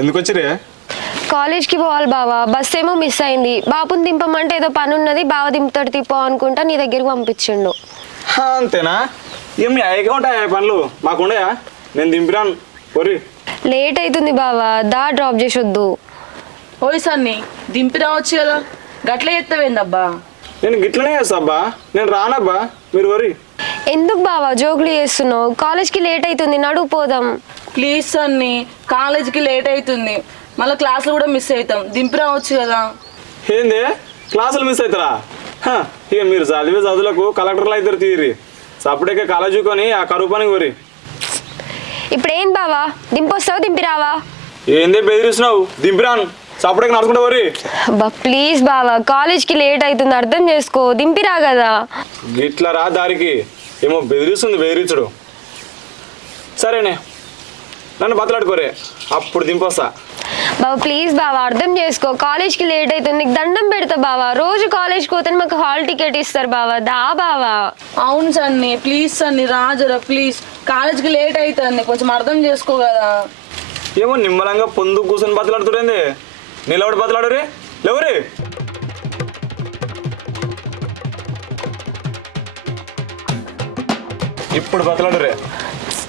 ఎందుకు వచ్చిరే? కాలేజ్కి పోవాలి బావా, బస్ ఏమో మిస్ అయింది. బాబుని దింపమంటే ఏదో పని ఉన్నది, బావ దింపుతాడు తిప్పో అనుకుంటా నీ దగ్గరికి పంపించిండు. అంతేనా? ఇక మీ అయ్యకే ఉంటాయా పనులు, మాకుండయా? నేను దింపిరాను పొరి. లేట్ అవుతుంది బావా, దా డ్రాప్ చేసొద్దు. ఓయ్ సన్ని, దింపి రావచ్చు కదా, గట్ల ఎత్తవేందబ్బా? నేను గిట్లనే చేస్తా అబ్బా, నేను రానబ్బా, మీరు వరి. ఎందుకు బావా జోకులు చేస్తున్నావు? కాలేజ్కి లేట్ అవుతుంది, నడువు పోదాం. ప్లీజ్ సన్ని, కాలేజీకి లేట్ అవుతుంది, మళ్ళీ క్లాసులు కూడా మిస్ అవుతాం, దింపి రావచ్చు కదా. ఏంది క్లాసులు మిస్ అవుతారా? ఇక మీరు చదివే చదువులకు కలెక్టర్లు అవుతారు తీరి. సపరేట్గా కాలేజీకొని ఆ కరువు పనికి వరి. ఇప్పుడు ఏం బావా, దింపొస్తావు దింపిరావా? ఏందే బెదిరిస్తున్నావు? దింపిరాను, సపరేట్గా నడుచుకుంటా వరి. బా ప్లీజ్ బావా, కాలేజ్కి లేట్ అవుతుంది, అర్థం చేసుకో, దింపిరా కదా. గిట్ల రా దారికి, ఏమో బెదిరిస్తుంది బెదిరించడు. సరేనే, నన్ను బతలాడుకోరే, అప్పుడు దింపొస్తా. బావా ప్లీజ్ బావా, అర్థం చేసుకో, కాలేజ్కి లేట్ అవుతుంది, నీకు దండం పెడతా బావా. రోజు కాలేజ్కి పోతే మాకు హాల్ టికెట్ ఇస్తారు బావా, దా బావా. అవును సన్ని, ప్లీజ్ సన్ని రాజరా ప్లీజ్, కాలేజీకి లేట్ అవుతుంది, కొంచెం అర్థం చేసుకో కదా. ఏమో నిమ్మలంగా పొందు కూర్చొని బతలాడుతురేంది, నిలబడి బతలాడురే లేవరే. ఇప్పుడు బతలాడురే.